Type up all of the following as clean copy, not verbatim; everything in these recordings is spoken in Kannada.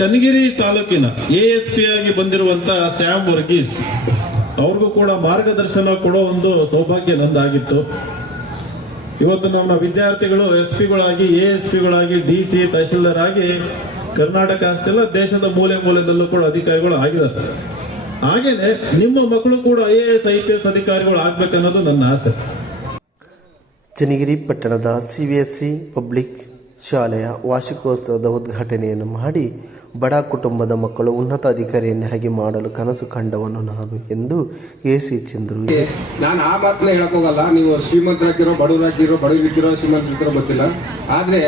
ಚನ್ನಗಿರಿ ತಾಲೂಕಿನ ASP ಆಗಿ ಬಂದಿರುವಂತ ಸ್ಯಾಮ್ ವರ್ಗೀಸ್ ಅವ್ರಿಗೂ ಕೂಡ ಮಾರ್ಗದರ್ಶನ ಕೊಡೋ ಒಂದು ಸೌಭಾಗ್ಯ ನಂದಾಗಿತ್ತು. ಇವತ್ತು ನಮ್ಮ ವಿದ್ಯಾರ್ಥಿಗಳು SP-ಗಳಾಗಿ ASP-ಗಳಾಗಿ DC ತಹಶೀಲ್ದಾರ್ ಆಗಿ ಕರ್ನಾಟಕ ಅಷ್ಟೆಲ್ಲ ದೇಶದ ಮೂಲೆ ಮೂಲೆಯಲ್ಲೂ ಕೂಡ ಅಧಿಕಾರಿಗಳು ಆಗಿದ್ದಾರೆ. ಹಾಗೇನೆ ನಿಮ್ಮ ಮಕ್ಕಳು ಕೂಡ IAS IPS ಅಧಿಕಾರಿಗಳು ಆಗ್ಬೇಕನ್ನೋದು ನನ್ನ ಆಸೆ. ಚನ್ನಗಿರಿ ಪಟ್ಟಣದ CBSE ಪಬ್ಲಿಕ್ ಶಾಲೆಯ ವಾರ್ಷಿಕೋತ್ಸವದ ಉದ್ಘಾಟನೆಯನ್ನು ಮಾಡಿ ಬಡ ಕುಟುಂಬದ ಮಕ್ಕಳು ಉನ್ನತ ಅಧಿಕಾರಿಯನ್ನಾಗಿ ಮಾಡಲು ಕನಸು ಕಂಡವನು ನಾನು ಎಂದು AC ಚಂದ್ರು. ನಾನು ಆ ಮಾತನ್ನ ಹೇಳಕ್ ಹೋಗಲ್ಲ. ನೀವು ಶ್ರೀಮಂತರಾಗಿರೋ ಬಡವರಾಗಿರೋ ಶ್ರೀಮಂತರಿರೋ ಗೊತ್ತಿಲ್ಲ. ಆದ್ರೆ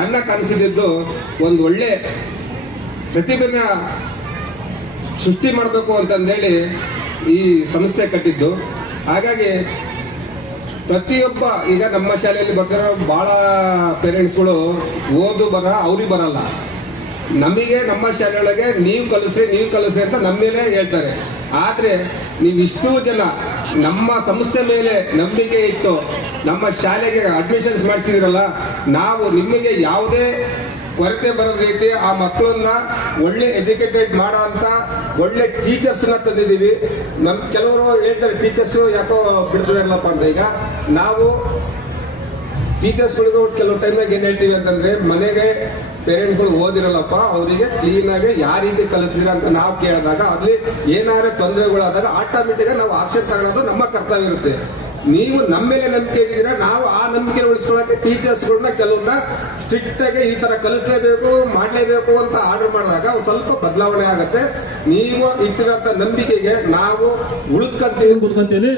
ನನ್ನ ಕನಸಿದ್ದು ಒಂದು ಒಳ್ಳೆ ಪ್ರತಿಭೆನ ಸೃಷ್ಟಿ ಮಾಡಬೇಕು ಅಂತಂದೇಳಿ ಈ ಸಂಸ್ಥೆ ಕಟ್ಟಿದ್ದು. ಹಾಗಾಗಿ ಪ್ರತಿಯೊಬ್ಬ ಈಗ ನಮ್ಮ ಶಾಲೆಯಲ್ಲಿ ಬರ್ತಿರೋ ಬಹಳ ಪೇರೆಂಟ್ಸ್ಗಳು ಓದು ಅವ್ರಿಗೆ ಬರಲ್ಲ. ನಮಗೆ ನಮ್ಮ ಶಾಲೆಯೊಳಗೆ ನೀವು ಕಲಿಸ್ರಿ ಅಂತ ನಮ್ಮ ಮೇಲೆ ಹೇಳ್ತಾರೆ. ಆದ್ರೆ ನೀವು ಇಷ್ಟೂ ಜನ ನಮ್ಮ ಸಂಸ್ಥೆ ಮೇಲೆ ನಂಬಿಕೆ ಇಟ್ಟು ನಮ್ಮ ಶಾಲೆಗೆ ಅಡ್ಮಿಷನ್ಸ್ ಮಾಡ್ತಿದ್ದೀರಲ್ಲ, ನಾವು ನಿಮಗೆ ಯಾವುದೇ ಕೊರತೆ ಬರೋ ರೀತಿ ಆ ಮಕ್ಕಳನ್ನ ಒಳ್ಳೆ ಎಜುಕೇಟೆಡ್ ಮಾಡೋ ಅಂತ ಒಳ್ಳೆ ಟೀಚರ್ಸ್ನ ತಂದಿದ್ದೀವಿ. ಕೆಲವರು ಹೇಳ್ತಾರೆ ಟೀಚರ್ಸ್ ಯಾಕೋ ಬಿಡ್ತಿರಲ್ಲಪ್ಪ ಅಂತ. ಈಗ ನಾವು ಟೀಚರ್ಸ್ಗಳಿಗೂ ಕೆಲವು ಟೈಮ್ನಾಗ ಏನ್ ಹೇಳ್ತೀವಿ ಅಂತಂದ್ರೆ, ಮನೆಗೆ ಪೇರೆಂಟ್ಸ್ಗಳು ಓದಿರಲ್ಲಪ್ಪ, ಅವರಿಗೆ ಕ್ಲೀನ್ ಆಗಿ ಯಾವ ರೀತಿ ಕಲಿಸ್ತೀರ ಅಂತ ನಾವು ಕೇಳಿದಾಗ ಅಲ್ಲಿ ಏನಾದ್ರು ತೊಂದರೆಗಳಾದಾಗ ಆಟೋಮೆಟಿಕ್ ನಾವು ಆಕ್ಷನ್ ತಗೊಳ್ಳೋದು ನಮ್ಮ ಕರ್ತವ್ಯ ಇರುತ್ತೆ. ನೀವು ನಮ್ಮ ಮೇಲೆ ನಂಬಿಕೆ ಇಟ್ಟಿದ್ದೀರಾ, ನಾವು ಆ ನಂಬಿಕೆ ಉಳಿಸ್ಕೊಳ್ಳೋಕೆ ಟೀಚರ್ಸ್ಗಳನ್ನ ಕೆಲವನ್ನ ಸ್ಟ್ರಿಕ್ಟ್ ಆಗಿ ಈ ತರ ಕಲಿಸಲೇಬೇಕು ಮಾಡಲೇಬೇಕು ಅಂತ ಆರ್ಡರ್ ಮಾಡಿದಾಗ ಸ್ವಲ್ಪ ಬದಲಾವಣೆ ಆಗುತ್ತೆ. ನೀವು ಇಟ್ಟಿರೋಂಥ ನಂಬಿಕೆಗೆ ನಾವು ಉಳಿಸ್ಕೊಂತೀವಿ.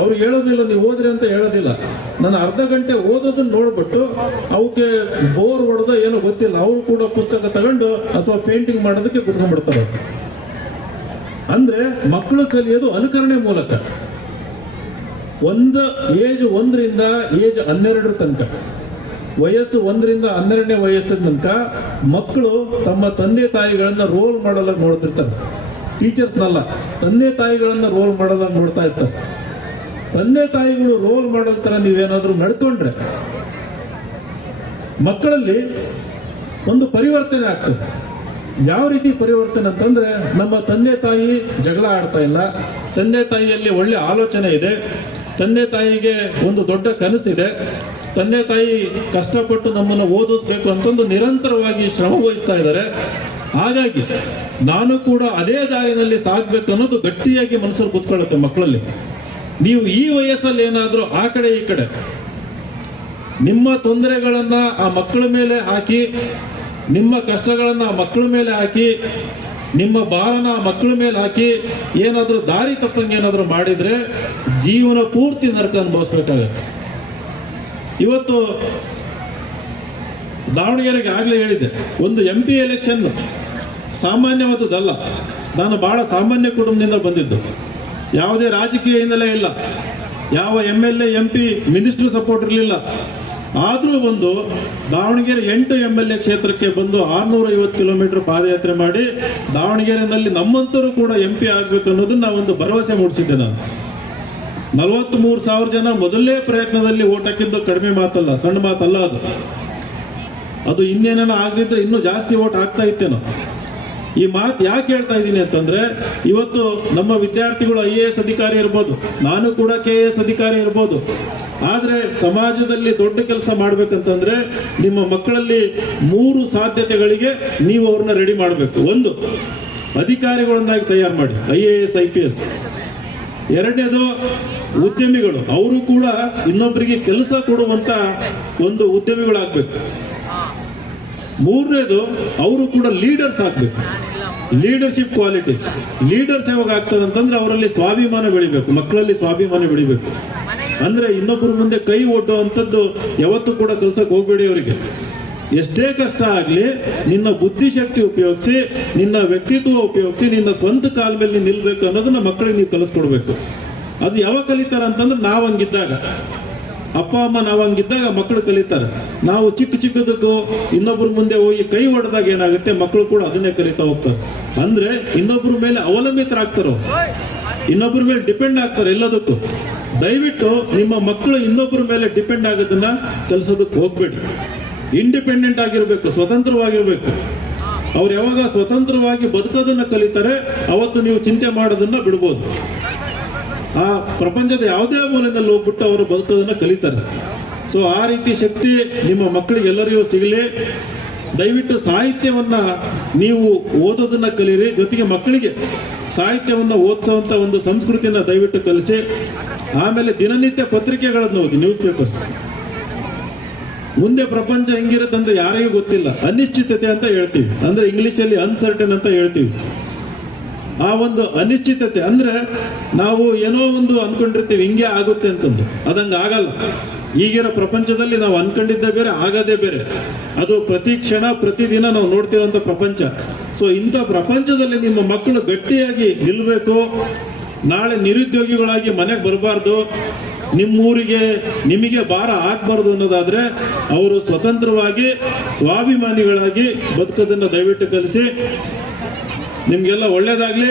ಅವ್ರು ಹೇಳೋದಿಲ್ಲ ನೀವು ಓದ್ರಿ ಅಂತ ಹೇಳೋದಿಲ್ಲ. ನಾನು ಅರ್ಧ ಗಂಟೆ ಓದೋದನ್ನ ನೋಡ್ಬಿಟ್ಟು ಅವಕ್ಕೆ ಬೋರ್ ಹೊಡೆದ ಏನೋ ಗೊತ್ತಿಲ್ಲ, ಅವ್ರು ಕೂಡ ಪುಸ್ತಕ ತಗೊಂಡು ಅಥವಾ ಪೇಂಟಿಂಗ್ ಮಾಡೋದಕ್ಕೆ ಕುತ್ಕೊಂಡ್ಬಿಡ್ತಾರೆ. ಅಂದ್ರೆ ಮಕ್ಕಳು ಕಲಿಯೋದು ಅನುಕರಣೆ ಮೂಲಕ. ಏಜ್ 1ರಿಂದ ಏಜ್ 12 ತನಕ, ವಯಸ್ಸು 1ರಿಂದ 12ನೇ ವಯಸ್ಸಿನ ತನಕ ಮಕ್ಕಳು ತಮ್ಮ ತಂದೆ ತಾಯಿಗಳನ್ನ ರೋಲ್ ಮಾಡಲಾಗಿ ನೋಡ್ತಿರ್ತಾರೆ. ಟೀಚರ್ಸ್ನಲ್ಲ, ತಂದೆ ತಾಯಿಗಳನ್ನ ರೋಲ್ ಮಾಡಲಾಗಿ ನೋಡ್ತಾ ಇರ್ತಾರೆ. ತಂದೆ ತಾಯಿಗಳು ರೋಲ್ ಮಾಡೋ ತರ ನೀವೇನಾದ್ರೂ ನಡ್ಕೊಂಡ್ರೆ ಮಕ್ಕಳಲ್ಲಿ ಒಂದು ಪರಿವರ್ತನೆ ಆಗ್ತದೆ. ಯಾವ ರೀತಿ ಪರಿವರ್ತನೆ ಅಂತಂದ್ರೆ, ನಮ್ಮ ತಂದೆ ತಾಯಿ ಜಗಳ ಆಡ್ತಾ ಇಲ್ಲ, ತಂದೆ ತಾಯಿಯಲ್ಲಿ ಒಳ್ಳೆ ಆಲೋಚನೆ ಇದೆ, ತಂದೆ ತಾಯಿಗೆ ಒಂದು ದೊಡ್ಡ ಕನಸಿದೆ, ತಂದೆ ತಾಯಿ ಕಷ್ಟಪಟ್ಟು ನಮ್ಮನ್ನು ಓದಿಸ್ಬೇಕು ಅಂತಂದು ನಿರಂತರವಾಗಿ ಶ್ರಮ ವಹಿಸ್ತಾ ಇದ್ದಾರೆ. ಹಾಗಾಗಿ ನಾನು ಕೂಡ ಅದೇ ದಾರಿನಲ್ಲಿ ಸಾಗ್ಬೇಕು ಅನ್ನೋದು ಗಟ್ಟಿಯಾಗಿ ಮನಸ್ಸಲ್ಲಿ ಕೂತ್ಕೊಳ್ಳುತ್ತೆ ಮಕ್ಕಳಲ್ಲಿ. ನೀವು ಈ ವಯಸ್ಸಲ್ಲಿ ಏನಾದ್ರೂ ಆ ಕಡೆ ಈ ಕಡೆ ನಿಮ್ಮ ತೊಂದರೆಗಳನ್ನ ಆ ಮಕ್ಕಳ ಮೇಲೆ ಹಾಕಿ, ನಿಮ್ಮ ಕಷ್ಟಗಳನ್ನ ಆ ಮಕ್ಕಳ ಮೇಲೆ ಹಾಕಿ, ನಿಮ್ಮ ಭಾರನ ಮಕ್ಕಳ ಮೇಲೆ ಹಾಕಿ ಏನಾದ್ರೂ ದಾರಿ ತಪ್ಪಂಗೆ ಏನಾದ್ರೂ ಮಾಡಿದ್ರೆ ಜೀವನ ಪೂರ್ತಿ ನರಕ ಅನುಭವಿಸ್ಬೇಕಾಗತ್ತೆ. ಇವತ್ತು ದಾವಣಗೆರೆಗೆ ಆಗ್ಲೇ ಹೇಳಿದೆ, ಒಂದು MP ಎಲೆಕ್ಷನ್ ಸಾಮಾನ್ಯವಾದದ್ದಲ್ಲ. ನಾನು ಬಹಳ ಸಾಮಾನ್ಯ ಕುಟುಂಬದಿಂದ ಬಂದಿದ್ದು, ಯಾವುದೇ ರಾಜಕೀಯ ಹಿನ್ನೆಲೆ ಇಲ್ಲ, ಯಾವ MLA MP ಮಿನಿಸ್ಟರ್ ಸಪೋರ್ಟ್ ಇರಲಿಲ್ಲ. ಆದ್ರೂ ಒಂದು ದಾವಣಗೆರೆ 8 MLA ಕ್ಷೇತ್ರಕ್ಕೆ ಬಂದು 650 ಕಿಲೋಮೀಟರ್ ಪಾದಯಾತ್ರೆ ಮಾಡಿ ದಾವಣಗೆರೆನಲ್ಲಿ ನಮ್ಮಂತರೂ ಕೂಡ MP ಆಗ್ಬೇಕು ಅನ್ನೋದನ್ನ ಒಂದು ಭರವಸೆ ಮೂಡಿಸಿದ್ದೆ. ನಾನು 43,000 ಜನ ಮೊದಲನೇ ಪ್ರಯತ್ನದಲ್ಲಿ ಓಟ್ ಹಾಕಿದ್ದು ಕಡಿಮೆ ಮಾತಲ್ಲ, ಸಣ್ಣ ಮಾತಲ್ಲ. ಅದು ಇನ್ನೇನ ಆಗದಿದ್ರೆ ಇನ್ನೂ ಜಾಸ್ತಿ ಓಟ್ ಆಗ್ತಾ ಇತ್ತೇನೋ. ಈ ಮಾತು ಯಾಕೆ ಹೇಳ್ತಾ ಇದ್ದೀನಿ ಅಂತಂದ್ರೆ, ಇವತ್ತು ನಮ್ಮ ವಿದ್ಯಾರ್ಥಿಗಳು IAS ಅಧಿಕಾರಿ ಇರ್ಬೋದು, ನಾನು ಕೂಡ KAS ಅಧಿಕಾರಿ ಇರ್ಬೋದು. ಆದ್ರೆ ಸಮಾಜದಲ್ಲಿ ದೊಡ್ಡ ಕೆಲಸ ಮಾಡ್ಬೇಕಂತಂದ್ರೆ ನಿಮ್ಮ ಮಕ್ಕಳಲ್ಲಿ 3 ಸಾಧ್ಯತೆಗಳಿಗೆ ನೀವು ಅವ್ರನ್ನ ರೆಡಿ ಮಾಡಬೇಕು. ಒಂದು, ಅಧಿಕಾರಿಗಳನ್ನಾಗಿ ತಯಾರು ಮಾಡಿ, IAS IPS. ಎರಡನೇದು, ಉದ್ಯಮಿಗಳು, ಅವರು ಕೂಡ ಇನ್ನೊಬ್ಬರಿಗೆ ಕೆಲಸ ಕೊಡುವಂತ ಒಂದು ಉದ್ಯಮಿಗಳಾಗಬೇಕು. ಮೂರನೇದು, ಅವರು ಕೂಡ ಲೀಡರ್ಸ್ ಆಗ್ಬೇಕು, ಲೀಡರ್ಶಿಪ್ ಕ್ವಾಲಿಟೀಸ್. ಲೀಡರ್ಸ್ ಯಾವಾಗ ಆಗ್ತದೆ ಅಂತಂದ್ರೆ ಅವರಲ್ಲಿ ಸ್ವಾಭಿಮಾನ ಬೆಳಿಬೇಕು, ಮಕ್ಕಳಲ್ಲಿ ಸ್ವಾಭಿಮಾನ ಬೆಳಿಬೇಕು. ಅಂದ್ರೆ ಇನ್ನೊಬ್ಬರ ಮುಂದೆ ಕೈ ಒಡ್ಡುವಂಥದ್ದು ಯಾವತ್ತೂ ಕೂಡ ಕೆಲಸಕ್ಕೆ ಹೋಗ್ಬೇಡಿ. ಅವರಿಗೆ ಎಷ್ಟೇ ಕಷ್ಟ ಆಗ್ಲಿ ನಿನ್ನ ಬುದ್ಧಿಶಕ್ತಿ ಉಪಯೋಗಿಸಿ, ನಿನ್ನ ವ್ಯಕ್ತಿತ್ವ ಉಪಯೋಗಿಸಿ, ನಿನ್ನ ಸ್ವಂತ ಕಾಲ ಮೇಲೆ ನೀನು ನಿಲ್ಬೇಕು ಅನ್ನೋದನ್ನ ಮಕ್ಕಳಿಗೆ ನೀವು ಕಲಿಸ್ಕೊಡ್ಬೇಕು. ಅದು ಯಾವಾಗ ಕಲಿತಾರ ಅಂತಂದ್ರೆ ನಾವು ಹಂಗಿದ್ದಾಗ, ಅಪ್ಪ ಅಮ್ಮ ನಾವು ಹಂಗಿದ್ದಾಗ ಮಕ್ಕಳು ಕಲಿತಾರೆ. ನಾವು ಚಿಕ್ಕದಕ್ಕೂ ಇನ್ನೊಬ್ಬರ ಮುಂದೆ ಹೋಗಿ ಕೈ ಹೊಡೆದಾಗ ಏನಾಗುತ್ತೆ, ಮಕ್ಕಳು ಕೂಡ ಅದನ್ನೇ ಕಲಿತಾ ಹೋಗ್ತಾರೆ. ಅಂದ್ರೆ ಇನ್ನೊಬ್ಬರ ಮೇಲೆ ಅವಲಂಬಿತರಾಗ್ತಾರೋ, ಇನ್ನೊಬ್ಬರ ಮೇಲೆ ಡಿಪೆಂಡ್ ಆಗ್ತಾರೆ ಎಲ್ಲದಕ್ಕೂ. ದಯವಿಟ್ಟು ನಿಮ್ಮ ಮಕ್ಕಳು ಇನ್ನೊಬ್ಬರ ಮೇಲೆ ಡಿಪೆಂಡ್ ಆಗೋದನ್ನ ಕಲಿಸೋದಕ್ಕೆ ಹೋಗ್ಬೇಡಿ. ಇಂಡಿಪೆಂಡೆಂಟ್ ಆಗಿರ್ಬೇಕು, ಸ್ವತಂತ್ರವಾಗಿರ್ಬೇಕು. ಅವ್ರು ಯಾವಾಗ ಸ್ವತಂತ್ರವಾಗಿ ಬದುಕೋದನ್ನ ಕಲಿತಾರೆ ಅವತ್ತು ನೀವು ಚಿಂತೆ ಮಾಡೋದನ್ನ ಬಿಡ್ಬೋದು. ಆ ಪ್ರಪಂಚದ ಯಾವುದೇ ಮೂಲೆಯಲ್ಲಿ ಹೋಗ್ಬಿಟ್ಟು ಅವರು ಬದುಕೋದನ್ನ ಕಲಿತಾರೆ. ಸೊ ಆ ರೀತಿ ಶಕ್ತಿ ನಿಮ್ಮ ಮಕ್ಕಳಿಗೆ ಎಲ್ಲರಿಗೂ ಸಿಗಲಿ. ದಯವಿಟ್ಟು ಸಾಹಿತ್ಯವನ್ನ ನೀವು ಓದೋದನ್ನ ಕಲೀರಿ, ಜೊತೆಗೆ ಮಕ್ಕಳಿಗೆ ಸಾಹಿತ್ಯವನ್ನ ಓದಿಸುವಂತ ಒಂದು ಸಂಸ್ಕೃತಿಯನ್ನ ದಯವಿಟ್ಟು ಕಲಿಸಿ. ಆಮೇಲೆ ದಿನನಿತ್ಯ ಪತ್ರಿಕೆಗಳನ್ನು ಓದಿ, ನ್ಯೂಸ್ ಪೇಪರ್ಸ್. ಮುಂದೆ ಪ್ರಪಂಚ ಹೆಂಗಿರುತ್ತೆ ಅಂತ ಯಾರಿಗೂ ಗೊತ್ತಿಲ್ಲ. ಅನಿಶ್ಚಿತತೆ ಅಂತ ಹೇಳ್ತೀವಿ, ಅಂದ್ರೆ ಇಂಗ್ಲಿಷಲ್ಲಿ ಅನ್ಸರ್ಟನ್ ಅಂತ ಹೇಳ್ತೀವಿ. ಆ ಒಂದು ಅನಿಶ್ಚಿತತೆ ಅಂದ್ರೆ ನಾವು ಏನೋ ಒಂದು ಅನ್ಕೊಂಡಿರ್ತೀವಿ ಹಿಂಗೆ ಆಗುತ್ತೆ ಅಂತಂದು, ಅದಂಗ ಆಗಲ್ಲ. ಈಗಿರೋ ಪ್ರಪಂಚದಲ್ಲಿ ನಾವು ಅನ್ಕೊಂಡಿದ್ದೇ ಬೇರೆ, ಆಗದೇ ಬೇರೆ. ಅದು ಪ್ರತಿ ಕ್ಷಣ ಪ್ರತಿದಿನ ನಾವು ನೋಡ್ತಿರುವಂತ ಪ್ರಪಂಚ. ಸೊ ಇಂಥ ಪ್ರಪಂಚದಲ್ಲಿ ನಿಮ್ಮ ಮಕ್ಕಳು ಗಟ್ಟಿಯಾಗಿ ನಿಲ್ಬೇಕು. ನಾಳೆ ನಿರುದ್ಯೋಗಿಗಳಾಗಿ ಮನೆಗೆ ಬರಬಾರ್ದು, ನಿಮ್ಮೂರಿಗೆ ನಿಮಗೆ ಭಾರ ಆಗ್ಬಾರ್ದು ಅನ್ನೋದಾದ್ರೆ ಅವರು ಸ್ವತಂತ್ರವಾಗಿ ಸ್ವಾಭಿಮಾನಿಗಳಾಗಿ ಬದುಕೋದನ್ನ ದಯವಿಟ್ಟು ಕಲಿಸಿ. ನಿಮ್ಗೆಲ್ಲ ಒಳ್ಳೇದಾಗ್ಲಿ.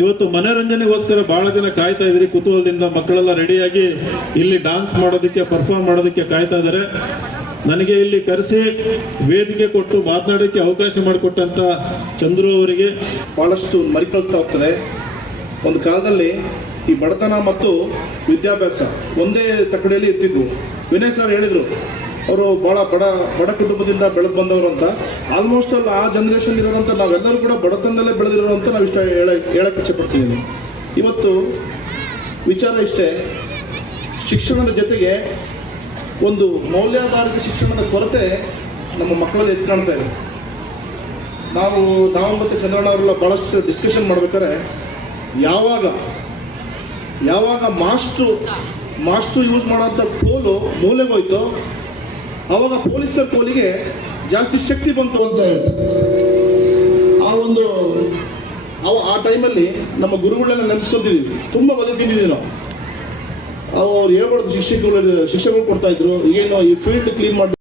ಇವತ್ತು ಮನೋರಂಜನೆಗೋಸ್ಕರ ಬಹಳ ಜನ ಕಾಯ್ತಾ ಇದ್ರಿ, ಕುತೂಹಲದಿಂದ ಮಕ್ಕಳೆಲ್ಲ ರೆಡಿಯಾಗಿ ಇಲ್ಲಿ ಡಾನ್ಸ್ ಮಾಡೋದಕ್ಕೆ, ಪರ್ಫಾರ್ಮ್ ಮಾಡೋದಕ್ಕೆ ಕಾಯ್ತಾ ಇದ್ದಾರೆ. ನನಗೆ ಇಲ್ಲಿ ಕರೆಸಿ ವೇದಿಕೆ ಕೊಟ್ಟು ಮಾತನಾಡೋಕ್ಕೆ ಅವಕಾಶ ಮಾಡಿಕೊಟ್ಟಂತ ಚಂದ್ರು ಅವರಿಗೆ ಬಹಳಷ್ಟು ಮರಿಕಳಿಸ್ತಾ ಹೋಗ್ತದೆ. ಒಂದು ಕಾಲದಲ್ಲಿ ಈ ಬಡತನ ಮತ್ತು ವಿದ್ಯಾಭ್ಯಾಸ ಒಂದೇ ತಕ್ಕಡಿಯಲ್ಲಿ ಇರ್ತಿದ್ವು. ವಿನಯ್ ಸರ್ ಹೇಳಿದ್ರು, ಅವರು ಭಾಳ ಬಡ ಕುಟುಂಬದಿಂದ ಬೆಳೆದು ಬಂದವರು ಅಂತ. ಆಲ್ಮೋಸ್ಟ್ ಅಲ್ಲಿ ಆ ಜನ್ರೇಷನ್ ಇರೋರಂಥ ನಾವೆಲ್ಲರೂ ಕೂಡ ಬಡತನದಲ್ಲೇ ಬೆಳೆದಿರೋಂಥ ನಾವು ಇಷ್ಟ ಹೇಳಕ್ಕೆ ಇಚ್ಛೆಪಡ್ತಿದ್ದೀನಿ. ಇವತ್ತು ವಿಚಾರ ಇಷ್ಟೇ, ಶಿಕ್ಷಣದ ಜೊತೆಗೆ ಒಂದು ಮೌಲ್ಯಾಧಾರಿತ ಶಿಕ್ಷಣದ ಕೊರತೆ ನಮ್ಮ ಮಕ್ಕಳಲ್ಲಿ ಎದ್ದು ಕಾಣ್ತಾ ಇದೆ. ನಾವು ಮತ್ತು ಚಂದ್ರಣ್ಣ ಅವರೆಲ್ಲ ಭಾಳಷ್ಟು ಡಿಸ್ಕಷನ್ ಮಾಡ್ಬೇಕಾದ್ರೆ ಯಾವಾಗ ಮಾಸ್ಟ್ರು ಯೂಸ್ ಮಾಡೋಂಥ ಕೋಲು ಮೂಲೆಗೋಯ್ತು, ಆವಾಗ ಪೊಲೀಸರ ಕೋಲಿಗೆ ಜಾಸ್ತಿ ಶಕ್ತಿ ಬಂತು ಅಂತ ಹೇಳ್ತಾರೆ. ಆ ಟೈಮಲ್ಲಿ ನಮ್ಮ ಗುರುಗಳನ್ನ ನೆನೆಸ್ಕೊತಿದ್ದೀವಿ, ತುಂಬ ಬದುಕಿದ್ದೀವಿ ನಾವು. ಅವ್ರು ಹೇಳ್ಬಾರ್ದು, ಶಿಕ್ಷಕರು ಕೊಡ್ತಾ ಇದ್ರು, ಏನು ಈ ಫೀಲ್ಡ್ ಕ್ಲೀನ್ ಮಾಡಿ